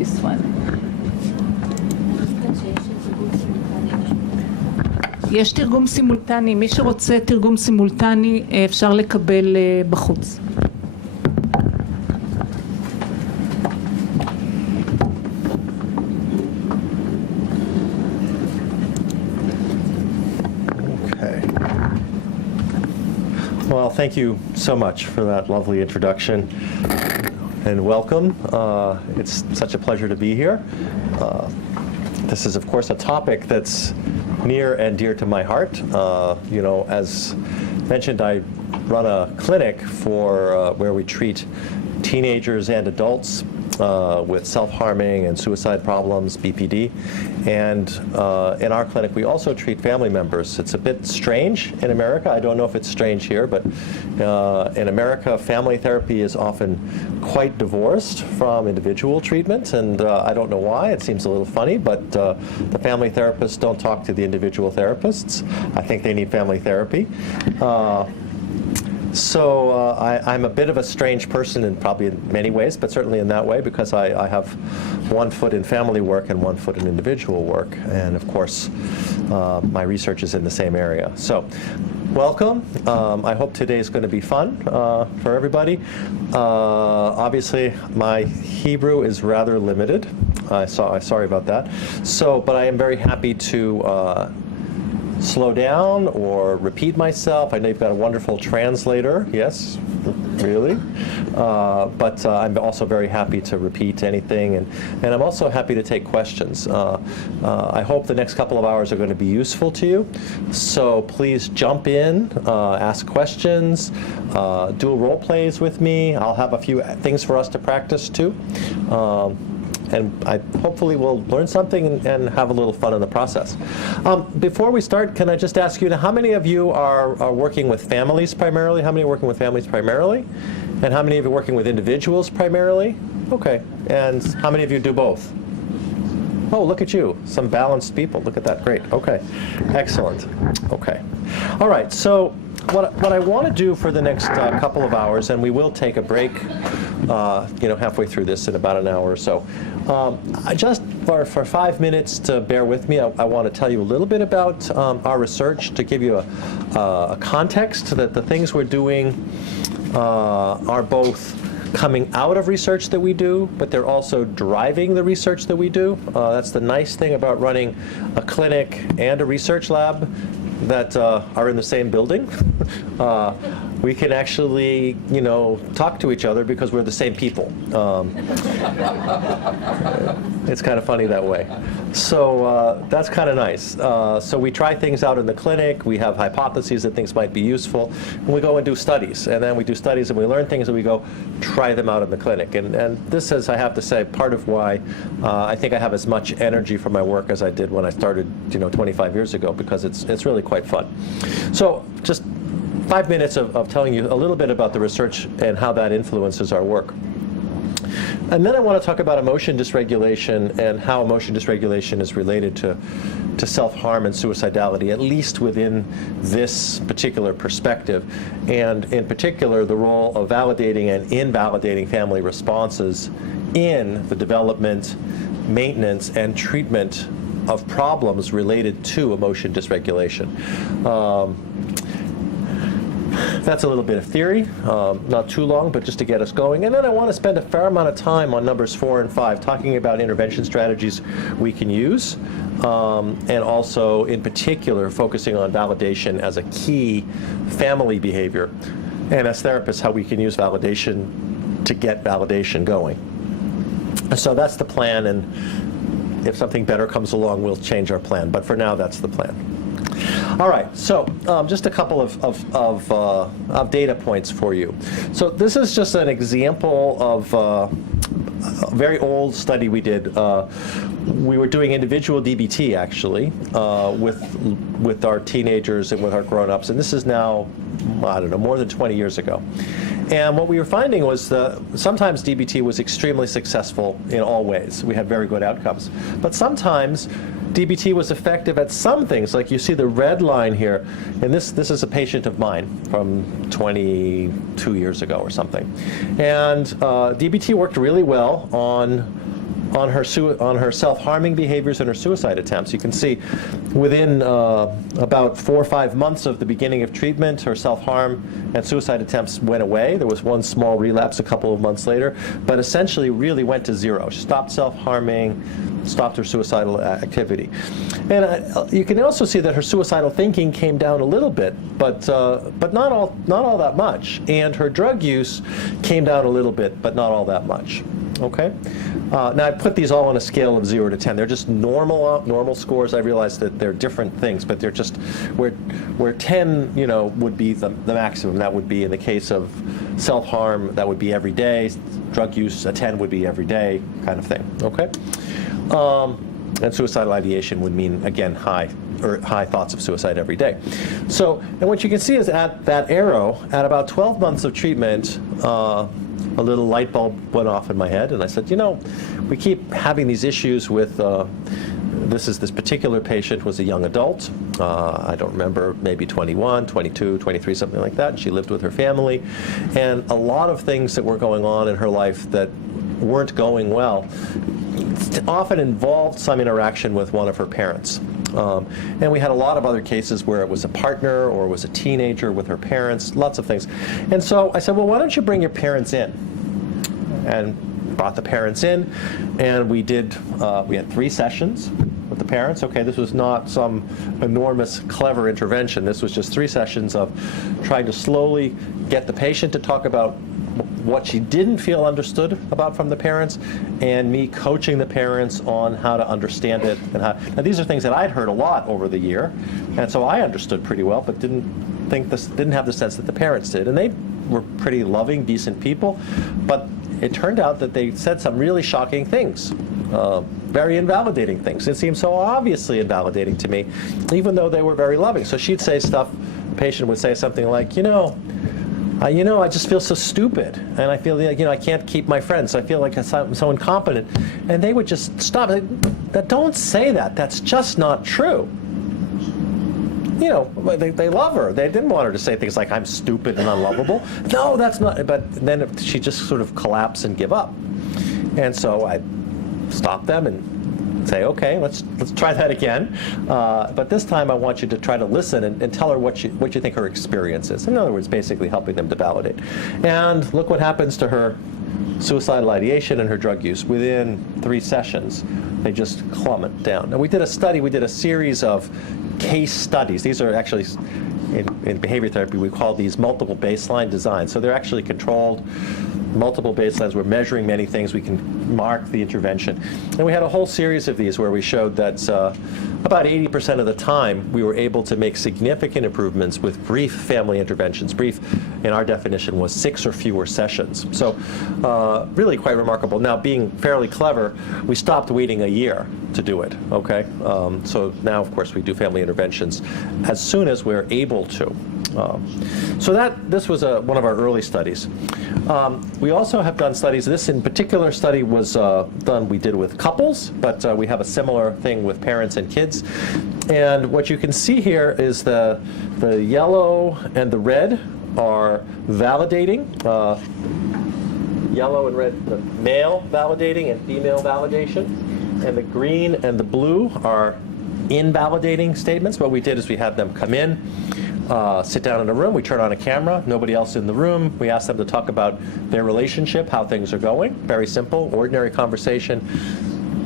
this one. יש תרגום סימולטני, מי שרוצה תרגום סימולטני אפשר לקבל בחוץ. Well, thank you so much for that lovely introduction and welcome. It's such a pleasure to be here. This is, of course, a topic that's near and dear to my heart. You know, as mentioned, I run a clinic for where we treat teenagers and adults with self-harming and suicide problems, BPD. And in our clinic, we also treat family members. It's a bit strange in America. I don't know if it's strange here, but in America, family therapy is often quite divorced from individual treatment, and I don't know why. It seems a little funny, but the family therapists don't talk to the individual therapists. I think they need family therapy. So I'm a bit of a strange person in probably in many ways, but certainly in that way, because I have one foot in family work and one foot in individual work. And of course, my research is in the same area. So welcome. I hope today is going to be fun for everybody. Obviously, my Hebrew is rather limited. Sorry about that. So, but I am very happy to slow down or repeat myself. I know you've got a wonderful translator. Yes, really. But I'm also very happy to repeat anything, and I'm also happy to take questions. I hope the next couple of hours are going to be useful to you. So please jump in, ask questions, do role plays with me. I'll have a few things for us to practice too. And I hopefully will learn something and have a little fun in the process. Before we start, can I just ask you, how many of you are working with families primarily? How many are working with families primarily? And how many of you are working with individuals primarily? Okay. And how many of you do both? Oh, look at you. Some balanced people. Look at that. Great. Okay. Excellent. Okay. All right. So what I want to do for the next couple of hours, and we will take a break halfway through this in about an hour or so. Just for 5 minutes to bear with me, I want to tell you a little bit about our research to give you a context that the things we're doing are both coming out of research that we do, but they're also driving the research that we do. That's the nice thing about running a clinic and a research lab that are in the same building. We can actually, talk to each other because we're the same people. It's kind of funny that way. So that's kind of nice. So we try things out in the clinic. We have hypotheses that things might be useful. And we go and do studies. And then we do studies and we learn things and we go try them out in the clinic. And this is, I have to say, part of why I think I have as much energy for my work as I did when I started 25 years ago, because it's really quite fun. So just 5 minutes of telling you a little bit about the research and how that influences our work. And then I want to talk about emotion dysregulation and how emotion dysregulation is related to self-harm and suicidality, at least within this particular perspective, and in particular the role of validating and invalidating family responses in the development, maintenance, and treatment of problems related to emotion dysregulation. That's a little bit of theory, not too long, but just to get us going. And then I want to spend a fair amount of time on numbers 4 and 5, talking about intervention strategies we can use, and also, in particular, focusing on validation as a key family behavior, and as therapists, how we can use validation to get validation going. So that's the plan, and if something better comes along, we'll change our plan. But for now, that's the plan. All right, so just a couple of data points for you. So this is just an example of a very old study we did. We were doing individual DBT, actually, with our teenagers and with our grown-ups, and this is now, I don't know, more than 20 years ago. And what we were finding was that sometimes DBT was extremely successful in all ways. We had very good outcomes. But sometimes DBT was effective at some things, like you see the red line here, and this is a patient of mine from 22 years ago or something. And DBT worked really well on on her self-harming behaviors and her suicide attempts. You can see within about 4 or 5 months of the beginning of treatment, her self-harm and suicide attempts went away. There was one small relapse a couple of months later, but essentially really went to zero. She stopped self-harming, stopped her suicidal activity. And you can also see that her suicidal thinking came down a little bit, but not all that much. And her drug use came down a little bit, but not all that much. Okay. Now I put these all on a scale of 0 to 10. They're just normal scores. I realize that they're different things, but they're just where 10, would be the maximum. That would be in the case of self-harm. That would be every day. Drug use, a 10 would be every day, kind of thing. Okay. And suicidal ideation would mean, again, high thoughts of suicide every day. So, and what you can see is at that arrow, at about 12 months of treatment, a little light bulb went off in my head, and I said, we keep having these issues with, this particular patient was a young adult. I don't remember, maybe 21, 22, 23, something like that. She lived with her family, and a lot of things that were going on in her life that weren't going well often involved some interaction with one of her parents. And we had a lot of other cases where it was a partner or it was a teenager with her parents, lots of things. And so I said, well, why don't you bring your parents in? And brought the parents in, and we had 3 sessions with the parents. Okay, this was not some enormous, clever intervention. This was just 3 sessions of trying to slowly get the patient to talk about what she didn't feel understood about from the parents, and me coaching the parents on how to understand it. And now these are things that I'd heard a lot over the year, and so I understood pretty well, but didn't have the sense that the parents did. And they were pretty loving, decent people, but it turned out that they said some really shocking things, very invalidating things. It seemed so obviously invalidating to me, even though they were very loving. So she'd say stuff, the patient would say something like, I just feel so stupid, and I feel like, I can't keep my friends. I feel like I'm so incompetent. And they would just stop. Don't say that. That's just not true. They love her. They didn't want her to say things like, I'm stupid and unlovable. No, that's not. But then she just sort of collapse and give up. And so I stop them and say, okay, let's try that again. But this time I want you to try to listen and tell her what you think her experience is. In other words, basically helping them to validate. And look what happens to her suicidal ideation and her drug use. Within 3 sessions, they just plummet down. Now we did a series of case studies. These are actually, in behavior therapy, we call these multiple baseline designs. So they're actually controlled multiple baselines. We're measuring many things. We can mark the intervention. And we had a whole series of these where we showed that about 80% of the time we were able to make significant improvements with brief family interventions. Brief, in our definition, was 6 or fewer sessions. So really quite remarkable. Now, being fairly clever, we stopped waiting a year to do it, okay? So now, of course, we do family interventions as soon as we're able to. So this was one of our early studies. We also have done studies. This in particular study was we did with couples, but we have a similar thing with parents and kids. And what you can see here is the yellow and the red are validating. Yellow and red, the male validating and female validation. And the green and the blue are invalidating statements. What we did is we had them come in, sit down in a room, we turn on a camera, nobody else in the room. We ask them to talk about their relationship, how things are going. Very simple, ordinary conversation.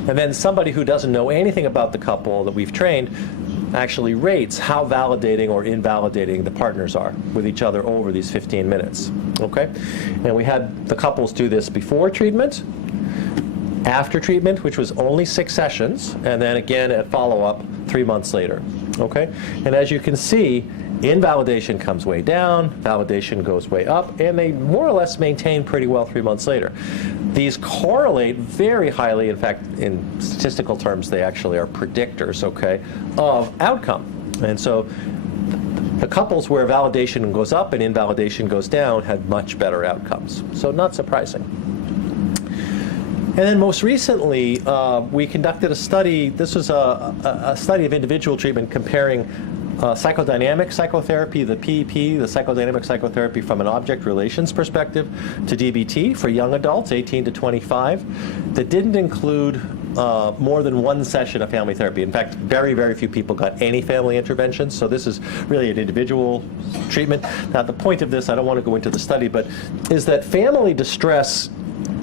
And then somebody who doesn't know anything about the couple that we've trained actually rates how validating or invalidating the partners are with each other over these 15 minutes. Okay? And we had the couples do this before treatment, after treatment, which was only 6 sessions, and then again at follow-up 3 months later. Okay? And as you can see, invalidation comes way down, validation goes way up, and they more or less maintain pretty well 3 months later. These correlate very highly. In fact, in statistical terms, they actually are predictors, okay, of outcome. And so the couples where validation goes up and invalidation goes down had much better outcomes. So not surprising. And then most recently, we conducted a study. This was a study of individual treatment comparing psychodynamic psychotherapy, the PEP, the psychodynamic psychotherapy from an object relations perspective, to DBT for young adults, 18 to 25, that didn't include more than one session of family therapy. In fact, very, very few people got any family interventions, so this is really an individual treatment. Now, the point of this, I don't want to go into the study, but is that family distress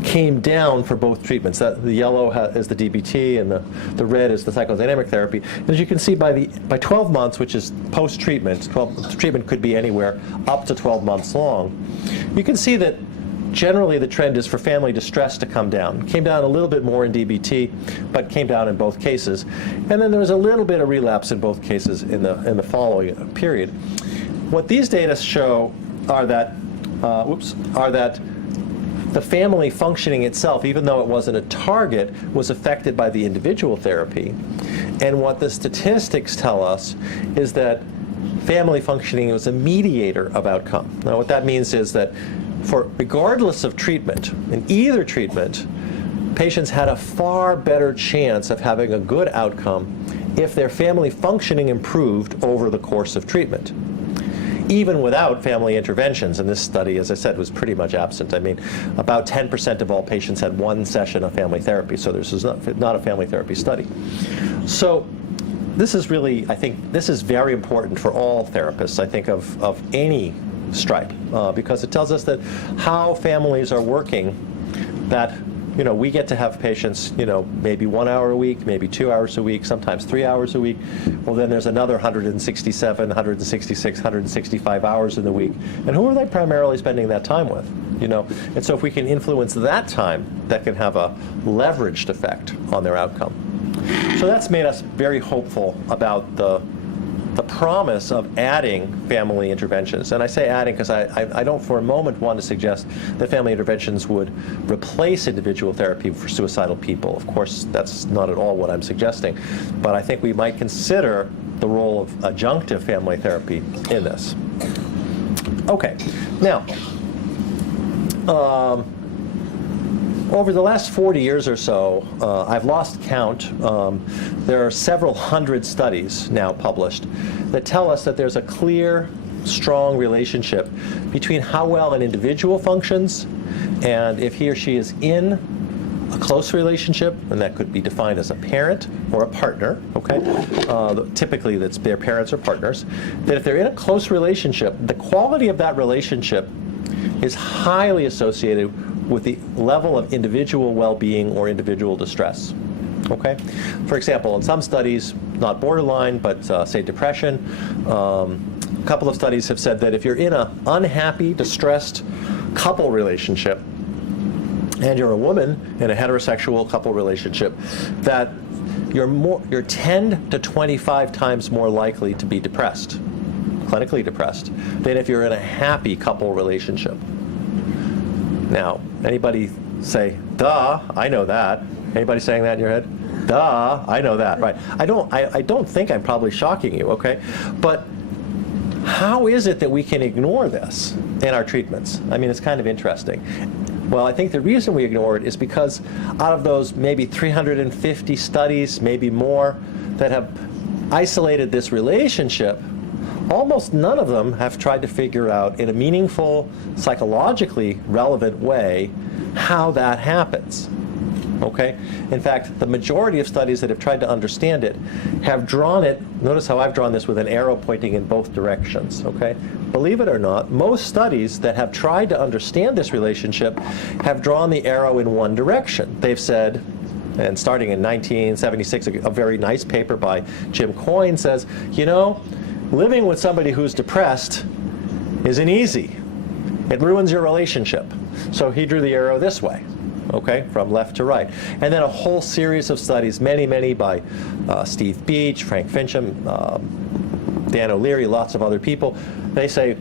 came down for both treatments. The yellow is the DBT, and the red is the psychodynamic therapy. And as you can see, by 12 months, which is post-treatment, treatment could be anywhere up to 12 months long, you can see that generally the trend is for family distress to come down. Came down a little bit more in DBT, but came down in both cases. And then there was a little bit of relapse in both cases in the following period. What these data show are that the family functioning itself, even though it wasn't a target, was affected by the individual therapy. And what the statistics tell us is that family functioning was a mediator of outcome. Now, what that means is that regardless of treatment, in either treatment, patients had a far better chance of having a good outcome if their family functioning improved over the course of treatment, even without family interventions. And this study, as I said, was pretty much absent. I mean, about 10% of all patients had one session of family therapy, so this is not a family therapy study. So this is really, I think, this is very important for all therapists, I think, of any stripe, because it tells us that how families are working, that we get to have patients, maybe 1 hour a week, maybe 2 hours a week, sometimes 3 hours a week. Well, then there's another 167, 166, 165 hours in the week. And who are they primarily spending that time with? And so if we can influence that time, that can have a leveraged effect on their outcome. So that's made us very hopeful about the promise of adding family interventions. And I say adding because I don't for a moment want to suggest that family interventions would replace individual therapy for suicidal people. Of course, that's not at all what I'm suggesting. But I think we might consider the role of adjunctive family therapy in this. Okay, now, over the last 40 years or so, I've lost count. There are several hundred studies now published that tell us that there's a clear, strong relationship between how well an individual functions and if he or she is in a close relationship, and that could be defined as a parent or a partner, okay? Typically, that's their parents or partners. That if they're in a close relationship, the quality of that relationship is highly associated with the level of individual well-being or individual distress. Okay? For example, in some studies, not borderline, but say depression, a couple of studies have said that if you're in an unhappy, distressed couple relationship, and you're a woman in a heterosexual couple relationship, that you're 10 to 25 times more likely to be depressed, clinically depressed, than if you're in a happy couple relationship. Now, anybody say, duh, I know that? Anybody saying that in your head? Duh, I know that, right? I don't think I'm probably shocking you, okay? But how is it that we can ignore this in our treatments? I mean, it's kind of interesting. Well, I think the reason we ignore it is because out of those maybe 350 studies, maybe more, that have isolated this relationship, almost none of them have tried to figure out in a meaningful, psychologically relevant way how that happens. Okay? In fact, the majority of studies that have tried to understand it have drawn it, notice how I've drawn this with an arrow pointing in both directions, okay? Believe it or not, most studies that have tried to understand this relationship have drawn the arrow in one direction. They've said, and starting in 1976, a very nice paper by Jim Coyne says, living with somebody who's depressed isn't easy. It ruins your relationship. So he drew the arrow this way, okay, from left to right. And then a whole series of studies, many by Steve Beach, Frank Fincham, Dan O'Leary, lots of other people. They say,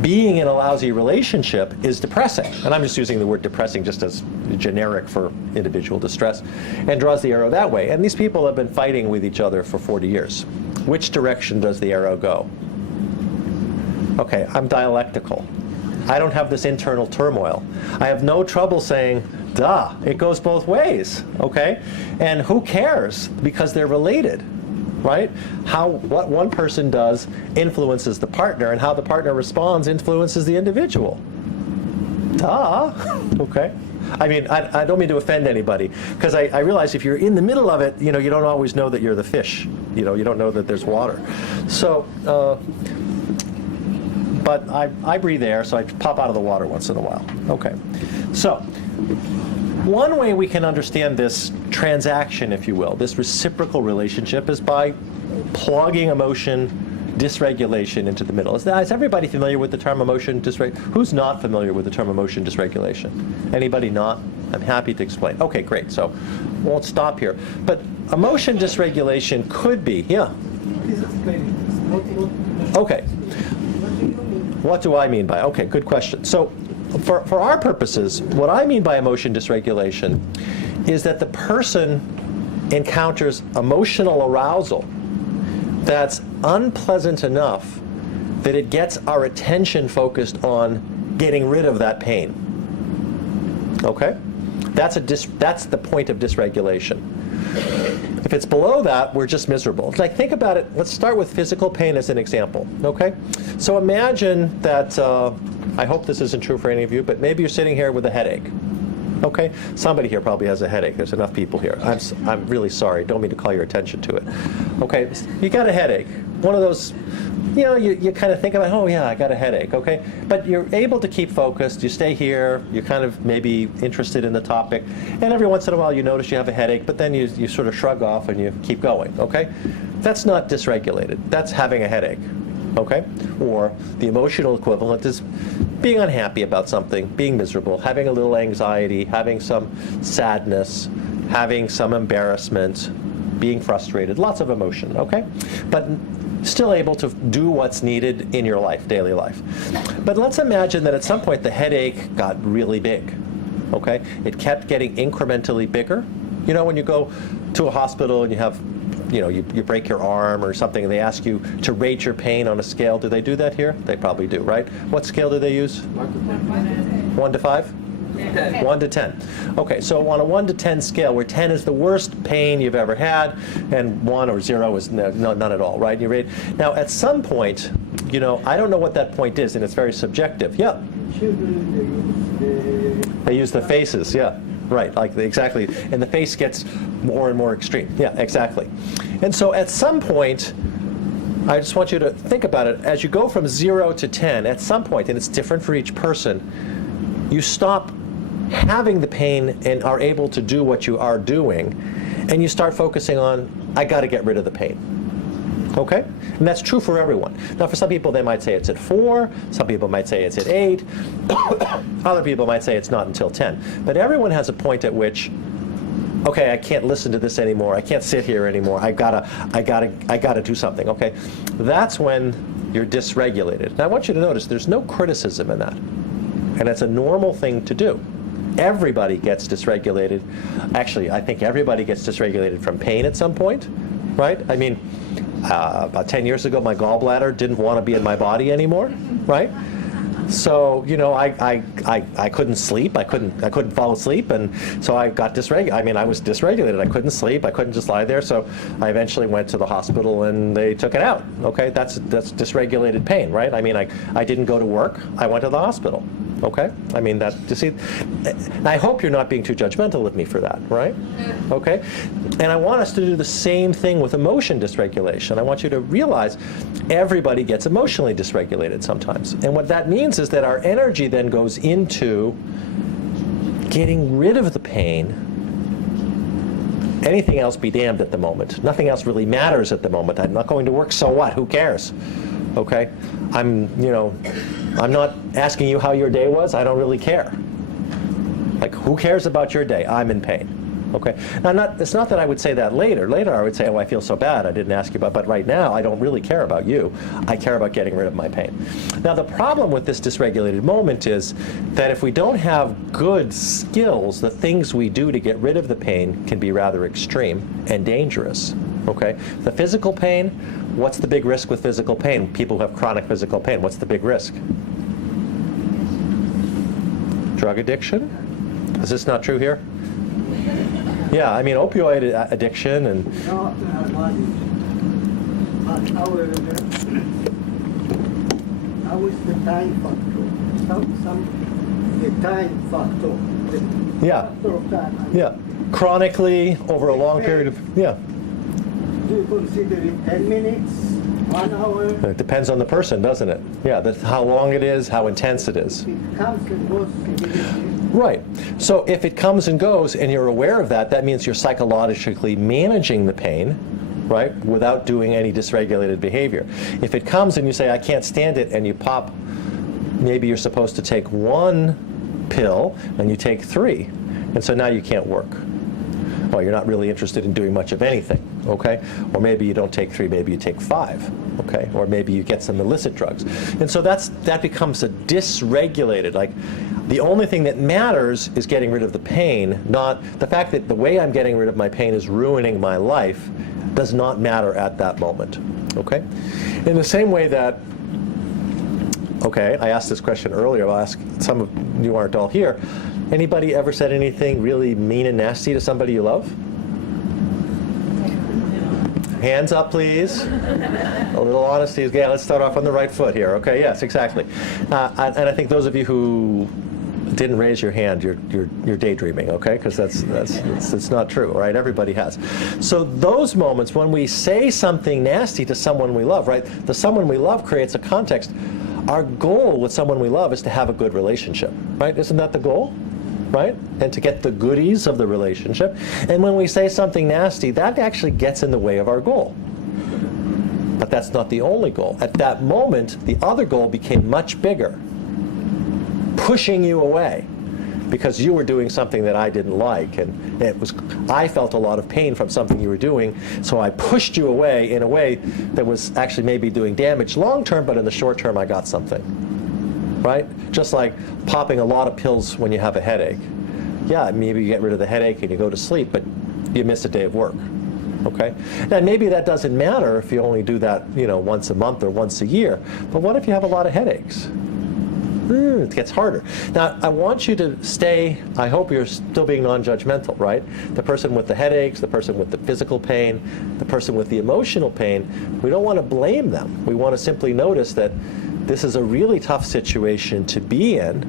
being in a lousy relationship is depressing. And I'm just using the word depressing just as generic for individual distress, and draws the arrow that way. And these people have been fighting with each other for 40 years. Which direction does the arrow go? Okay, I'm dialectical. I don't have this internal turmoil. I have no trouble saying, duh, it goes both ways, okay? And who cares? Because they're related. right? What one person does influences the partner, and how the partner responds influences the individual. Duh. Okay. I mean, I don't mean to offend anybody, because I realize if you're in the middle of it, you don't always know that you're the fish. You don't know that there's water. So, but I breathe air, so I pop out of the water once in a while. Okay. So, one way we can understand this transaction, if you will, this reciprocal relationship, is by plugging emotion dysregulation into the middle. Is everybody familiar with the term emotion dysregulation? Who's not familiar with the term emotion dysregulation? Anybody not? I'm happy to explain. Okay, great. So won't stop here. But emotion dysregulation could be, yeah. Okay. What do I mean by? Okay, good question. So for our purposes, what I mean by emotion dysregulation is that the person encounters emotional arousal that's unpleasant enough that it gets our attention focused on getting rid of that pain. Okay? That's the point of dysregulation. If it's below that, we're just miserable. Like, think about it. Let's start with physical pain as an example. Okay? So imagine that, I hope this isn't true for any of you, but maybe you're sitting here with a headache. Okay? Somebody here probably has a headache. There's enough people here. I'm really sorry. Don't mean to call your attention to it. Okay? You got a headache. One of those, you kind of think about, oh yeah, I got a headache, okay? But you're able to keep focused. You stay here. You're kind of maybe interested in the topic. And every once in a while you notice you have a headache, but then you sort of shrug off and you keep going, okay? That's not dysregulated. That's having a headache. Okay? Or the emotional equivalent is being unhappy about something, being miserable, having a little anxiety, having some sadness, having some embarrassment, being frustrated, lots of emotion, okay? But still able to do what's needed in your life, daily life. But let's imagine that at some point the headache got really big, okay? It kept getting incrementally bigger. When you go to a hospital and you have you break your arm or something, and they ask you to rate your pain on a scale. Do they do that here? They probably do, right? What scale do they use? 1 to 5? 1 to 10. Okay, so on a 1 to 10 scale, where 10 is the worst pain you've ever had, and 1 or 0 is none at all, right? You rate. Now, at some point, I don't know what that point is, and it's very subjective. Yeah. They use the faces, yeah. Right, exactly. And the face gets more and more extreme. Yeah, exactly. And so at some point, I just want you to think about it. As you go from 0 to 10, at some point, and it's different for each person, you stop having the pain and are able to do what you are doing, and you start focusing on, I got to get rid of the pain. Okay? And that's true for everyone. Now, for some people, they might say it's at 4. Some people might say it's at 8. Other people might say it's not until 10. But everyone has a point at which, okay, I can't listen to this anymore. I can't sit here anymore. I gotta do something. Okay? That's when you're dysregulated. Now, I want you to notice there's no criticism in that. And it's a normal thing to do. Everybody gets dysregulated. Actually, I think everybody gets dysregulated from pain at some point, right? I mean, about 10 years ago, my gallbladder didn't want to be in my body anymore, right? So, I couldn't sleep. I couldn't fall asleep, and so I got dysregulated. I mean, I was dysregulated. I couldn't sleep. I couldn't just lie there. So I eventually went to the hospital, and they took it out. Okay, that's dysregulated pain, right? I mean, I didn't go to work. I went to the hospital. Okay? I mean, I hope you're not being too judgmental with me for that, right? Okay? And I want us to do the same thing with emotion dysregulation. I want you to realize everybody gets emotionally dysregulated sometimes. And what that means is that our energy then goes into getting rid of the pain. Anything else be damned at the moment. Nothing else really matters at the moment. I'm not going to work, so what? Who cares? Okay? I'm not asking you how your day was. I don't really care. Like, who cares about your day? I'm in pain. Okay? Now, it's not that I would say that later. Later, I would say, oh, I feel so bad. I didn't ask you about. But right now, I don't really care about you. I care about getting rid of my pain. Now, the problem with this dysregulated moment is that if we don't have good skills, the things we do to get rid of the pain can be rather extreme and dangerous. Okay? The physical pain, what's the big risk with physical pain? People who have chronic physical pain, what's the big risk? Drug addiction? Is this not true here? Yeah, I mean, opioid addiction and... However, how is the time factor? The time factor. The Yeah. factor of time. Yeah. Chronically, over a long period of, yeah. Do you consider it 10 minutes, 1 hour? It depends on the person, doesn't it? Yeah, how long it is, how intense it is. It comes and goes immediately. Right. So if it comes and goes and you're aware of that, that means you're psychologically managing the pain, right, without doing any dysregulated behavior. If it comes and you say, I can't stand it, and you pop, maybe you're supposed to take 1 pill and you take 3, and so now you can't work. Well, you're not really interested in doing much of anything, okay? Or maybe you don't take 3, maybe you take 5, okay? Or maybe you get some illicit drugs. And so that becomes a dysregulated, like, the only thing that matters is getting rid of the pain, not the fact that the way I'm getting rid of my pain is ruining my life does not matter at that moment, okay? In the same way that, okay, I asked this question earlier, I'll ask, some of you aren't all here, anybody ever said anything really mean and nasty to somebody you love? Hands up, please. A little honesty. Yeah, let's start off on the right foot here. Okay, yes, exactly. And I think those of you who didn't raise your hand, you're daydreaming, okay? Because that's not true, right? Everybody has. So those moments when we say something nasty to someone we love, right? The someone we love creates a context. Our goal with someone we love is to have a good relationship, right? Isn't that the goal? Right? And to get the goodies of the relationship. And when we say something nasty, that actually gets in the way of our goal. But that's not the only goal. At that moment, the other goal became much bigger, pushing you away because you were doing something that I didn't like, and I felt a lot of pain from something you were doing, so I pushed you away in a way that was actually maybe doing damage long term, but in the short term I got something. Right? Just like popping a lot of pills when you have a headache. Yeah, maybe you get rid of the headache and you go to sleep, but you miss a day of work. Okay? Now maybe that doesn't matter if you only do that, once a month or once a year. But what if you have a lot of headaches? It gets harder. Now, I want you to stay, I hope you're still being non-judgmental, right? The person with the headaches, the person with the physical pain, the person with the emotional pain, we don't want to blame them. We want to simply notice that this is a really tough situation to be in,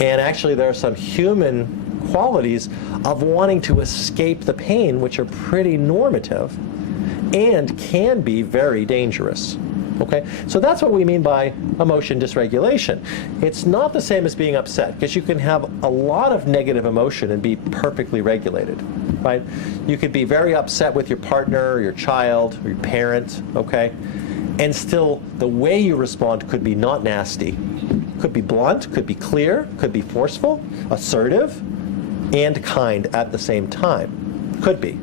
and actually there are some human qualities of wanting to escape the pain, which are pretty normative and can be very dangerous. Okay, so that's what we mean by emotion dysregulation. It's not the same as being upset, because you can have a lot of negative emotion and be perfectly regulated, right? You could be very upset with your partner, or your child, or your parent, okay? And still, the way you respond could be not nasty. Could be blunt, could be clear, could be forceful, assertive, and kind at the same time. Could be.